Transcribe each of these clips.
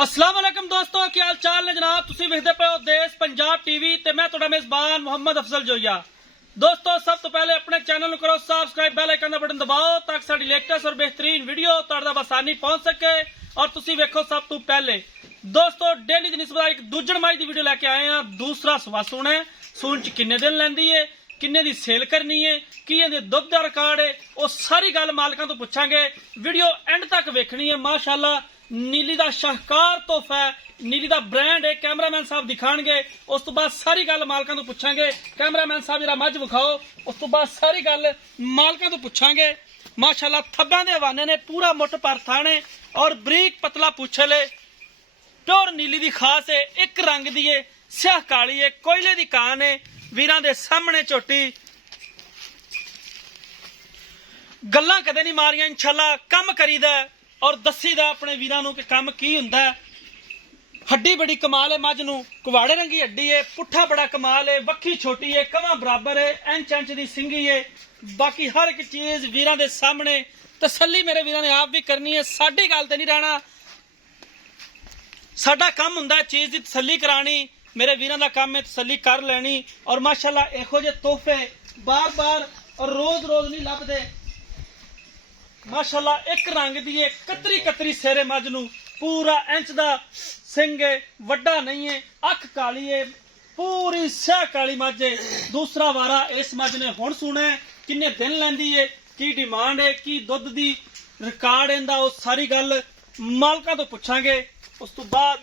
अस्सलाम वालेकुम दोस्तों, क्या हाल चाल ने जनाब। तुसी वेखदे पे हो देश पंजाब टीवी ते मैं तुहाडा मेजबान मोहम्मद अफजल जोइया। दोस्तों सब तो पहले अपने चैनल को करो सब्सक्राइब, बेल आइकन का बटन दबाओ ताकि साडी लेटेस्ट और बेहतरीन वीडियो तुहाडे तक आसानी पहुंच सके और तुसी वेखो सब तो पहले। दोस्तों डेली दी निस्बत एक दूजण माई दी वीडियो लेके आए हैं। दूसरा सवा सुना है, सून च किन्ने दिन लैंदी है, किन्ने दी सेल करनी है, की इहदे दुध दा रिकॉर्ड है, वो सारी गल मालकां तो पुछांगे। वीडियो एंड तक वेखनी है। माशाअल्लाह नीली दा शाहकार तोहफा है, नीली दा ब्रांड है। कैमरामैन साहब दिखाणगे, उस तो बाद सारी गल मालकां तो पुछांगे। कैमरामैन साहब जरा मझ विखाओ, उस तो बाद सारी गल मालकां तो पुछांगे। माशाअल्लाह थब्बां दे हवाने ने, पूरा मुठ पर थाने और बरीक पतला पूछल है। प्योर नीली दी खास है, एक रंग दी है, स्याह काली है, कोयले दी कान है। वीरां दे सामने झोटी गल्लां कदे नहीं मारियां। इंशाअल्लाह कम करीदा और दसीदा अपने वीरां नूं कि कम की हुंदा है। हड्डी बड़ी कमाल है, मझ नूं कुवाड़े रंगी हड्डी है, पुट्ठा बड़ा कमाल है, वक्खी छोटी है, कवां बराबर है, इंच दी सिंगी है। बाकी हर एक चीज वीरां दे सामने। तसल्ली मेरे वीरां ने आप भी करनी है, साडी गल ते नहीं रहना। साडा काम हुंदा है चीज दी तसल्ली करानी। मेरे वीरां दा काम है तसल्ली कर लेनी। और माशाअल्लाह इहो जे तोहफे बार बार और रोज रोज नहीं लभदे। माशाअल्लाह एक रंग दी है, कतरी कतरी सेरे मझ नूं, पूरा इंच दा सिंग है, वड्डा नहीं है, अख काली है, पूरी स्याह काली मझ है। दूसरा वारा इस मझ ने हुण सुना है। किन्ने दिन लैंदी है, की डिमांड है, की दुध दी रिकॉर्ड इंदा, वो सारी गल मालकां तो पुछांगे। उस तो बाद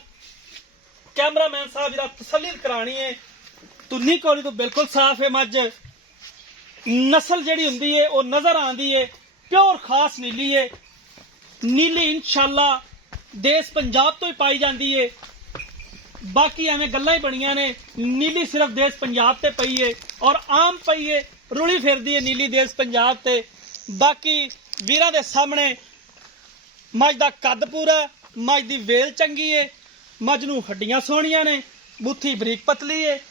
कैमरामैन साहब जरा तसल्ली करानी है। तुन्नी कोली तो बिल्कुल साफ है मझ। नस्ल जिहड़ी हुंदी है वो नजर आंदी है। प्योर खास नीली है। नीली इंशाअल्लाह देश पंजाब तो ही पाई जाती है। बाकी एवं गल्लां ही बनियां ने। नीली सिर्फ देश पंजाब ते पई है और आम पई है, रुली फिरदी है नीली देश पंजाब ते। बाकी वीरां दे सामने मझ दा कद पूरा, मझ दी वेल चंगी है, मझ नूं हड्डियां सोहणियां ने, बूथी बरीक पतली है,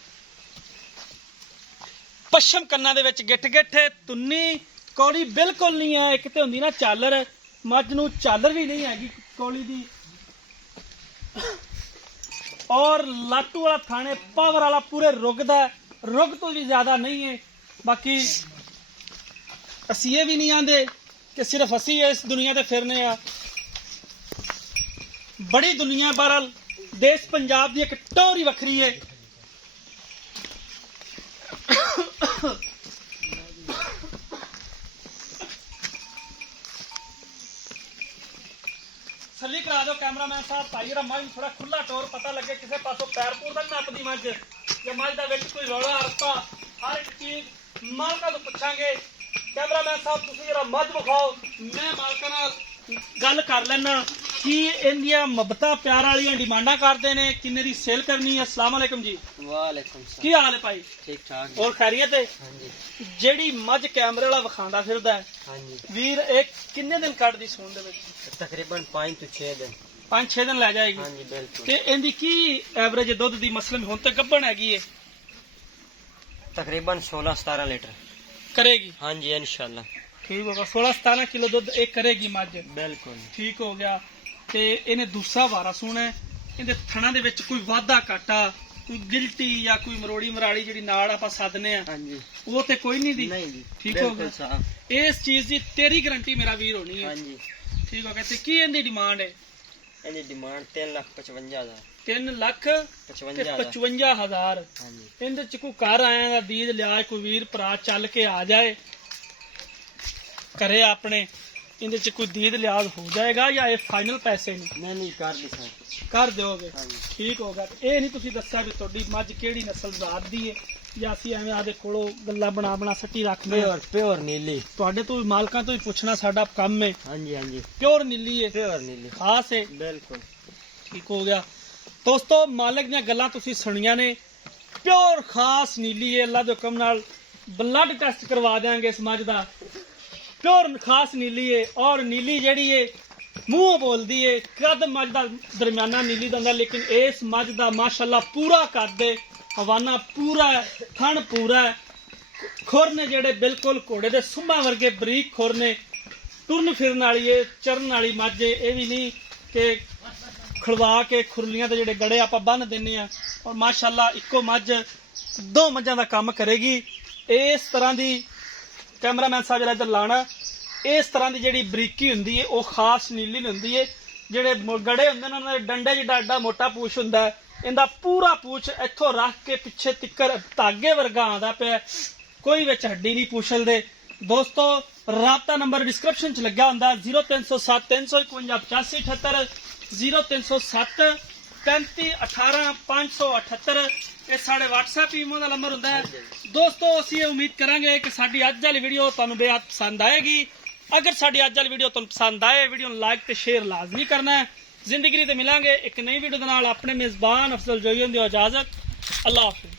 पश्चिम कन्ना दे विच गिठ गिठ है, तुन्नी कौली बिल्कुल नहीं है। एक तो होंदी ना चालर, मझ नूं चालर भी नहीं हैगी कौली दी। और लाटू वाला थाने पावर वाला पूरे रुग दा, रुग तो भी ज्यादा नहीं है। बाकी असी ये भी नहीं आंदे कि सिर्फ असी इस दुनिया ते फिरने आ। बड़ी दुनिया बहरहाल देश पंजाब की एक टोर ही वखरी है। सली करा दो कैमरामैन साहब, भाई जरा मझ थोड़ा खुला टोर पता लगे, किसी पासों पैर पूर तक नपदी मझ या मझ दा विच कोई रौला रस्ता, हर एक चीज मालका तो पुछांगे। कैमरामैन साहब तुसीं जरा मझ विखाओ, मैं मालका नाल गल कर लेना कि इंदियां मुहब्बतां प्यार वालियां डिमांडां करदे ने, किन्ने दी सेल करनी है। अस्सलाम वालेकुम जी। वालेकुम सलाम। की हाल है भाई? ठीक ठाक। और खैरियत है? हाँ जी। जेड़ी मझ कैमरे वाला विखांदा फिरदा है, हाँ जी। वीर एक किन्ने दिन कटदी सून दे विच? तकरीबन 5 to 6 दिन। 5-6 दिन लै जाएगी। हाँ जी बिल्कुल। ते इंदी की एवरेज दुध दी मसलन हुण ते गब्बन हैगी है? तकरीबन 16-17 लीटर करेगी। हाँ जी इंशाल्लाह। ठीक होगा, 16-17 किलो दुध एक करेगी मझ। बिल्कुल ठीक हो गया। ते इन्हें दूसरा वारा सुना है, इहदे थणा दे विच कोई वाधा घाटा, कोई गिल्टी या कोई मरोड़ी मराड़ी जिहड़ी नाड़ आपां सदने आ, हाँ जी। वो ते कोई नहीं दी? नहीं जी। ठीक हो बिल्कुल गया। साफ। इस चीज की तेरी गारंटी मेरा वीर होनी है। हाँ जी। ठीक हो गया। ते की इहदी डिमांड है? इहदी डिमांड 3,55,000। 3,55,000। हाँ जी। इहदे च कोई घर आया दा दीद लिहाज कोई वीर भरा चल के आ जाए करे अपने, इहदे च कोई दीद लिहाज हो जाएगा या ये फाइनल पैसे ने? नहीं कर दी सर। कर दोगे? हाँ जी। ठीक हो गया। ये नहीं तुसीं दस्सिया भी तुहाडी मझ किहड़ी नस्ल जात दी है या असीं एवें आदे कोलों गल्लां बना सट्टी रखदे आ? प्योर नीली। तुहाडे तो भी मालकां तो ही पुछना साडा काम है। हाँ जी। हाँ जी। प्योर नीली है, प्योर नीली खास है। बिल्कुल। ठीक हो गया। दोस्तों मालिक दीयां गल्लां तुसीं सुणियां ने। प्योर खास नीली है। अल्लाह दे हुक्म नाल ब्लड टेस्ट करवा देंगे इस मझ दा। प्योर खास नीली है और नीली जिहड़ी है मूंह बोलदी है। कद मझ दा दरमियाना नीली दा, लेकिन इस मझ दा माशाअल्लाह पूरा कद है, हवाना पूरा है, थण पूरा है, खुर ने जेड़े बिल्कुल घोड़े दे सुम्मा वर्गे बरीक खुर ने, टुरन फिरन वाली है, चरन वाली मझ है। ये भी नहीं कि ਖੜਵਾ ਕੇ ਖੁਰਲੀਆਂ ਤੇ ਜਿਹੜੇ ਗੜੇ ਆਪਾਂ ਬੰਨ ਦਿੰਨੇ ਆ ਔਰ ਮਾਸ਼ਾਅੱਲਾ ਇੱਕੋ ਮੱਝ 2 ਮੱਝਾਂ ਦਾ ਕੰਮ ਕਰੇਗੀ। ਇਸ ਤਰ੍ਹਾਂ ਦੀ ਕੈਮਰਾਮੈਨ ਸਾਹਿਬ ਜਿਹੜਾ ਇੱਧਰ ਲਾਣਾ, ਇਸ ਤਰ੍ਹਾਂ ਦੀ ਜਿਹੜੀ ਬਰੀਕੀ ਹੁੰਦੀ ਹੈ ਉਹ ਖਾਸ ਨੀਲੀ ਨਹੀਂ ਹੁੰਦੀ ਹੈ। ਜਿਹੜੇ ਗੜੇ ਹੁੰਦੇ ਨੇ ਉਹਨਾਂ ਦੇ ਡੰਡੇ ਜਿੱਡਾ ਐਡਾ ਮੋਟਾ ਪੂਛ ਹੁੰਦਾ ਹੈ, ਇਹਦਾ ਪੂਰਾ ਪੂਛ ਇੱਥੋਂ ਰੱਖ ਕੇ ਪਿੱਛੇ ਤਿੱਕਰ ਧਾਗੇ ਵਰਗਾ ਆਉਂਦਾ ਪਿਆ, ਕੋਈ ਵਿੱਚ ਹੱਡੀ ਨਹੀਂ ਪੂਛਲਦੇ। ਦੋਸਤੋ ਰਾਬਤਾ ਨੰਬਰ ਡਿਸਕ੍ਰਿਪਸ਼ਨ 'ਚ ਲੱਗਿਆ ਹੁੰਦਾ 0307 351 8578 0307 35 18 578 ਇਹ ਸਾਡੇ WhatsApp ਈਮੋ ਦਾ ਨੰਬਰ ਹੁੰਦਾ ਹੈ। ਦੋਸਤੋ ਅਸੀਂ ਇਹ ਉਮੀਦ ਕਰਾਂਗੇ ਕਿ ਸਾਡੀ ਅੱਜ ਵਾਲੀ ਵੀਡੀਓ ਤੁਹਾਨੂੰ ਬੇहद ਪਸੰਦ ਆਏਗੀ। ਅਗਰ ਸਾਡੀ ਅੱਜ ਵਾਲੀ ਵੀਡੀਓ ਤੁਹਾਨੂੰ ਪਸੰਦ ਆਏ, ਵੀਡੀਓ ਨੂੰ ਲਾਈਕ ਤੇ ਸ਼ੇਅਰ ਲਾਜ਼ਮੀ ਕਰਨਾ ਹੈ। ਜ਼ਿੰਦਗੀ ਤੇ ਮਿਲਾਂਗੇ ਇੱਕ ਨਈ ਵੀਡੀਓ ਦੇ ਨਾਲ। ਆਪਣੇ ਮੇਜ਼ਬਾਨ ਅਫਜ਼ਲ ਜੋਈਨ ਦੀ ਇਜਾਜ਼ਤ। ਅੱਲਾਹ ਹਾਫਿਜ਼।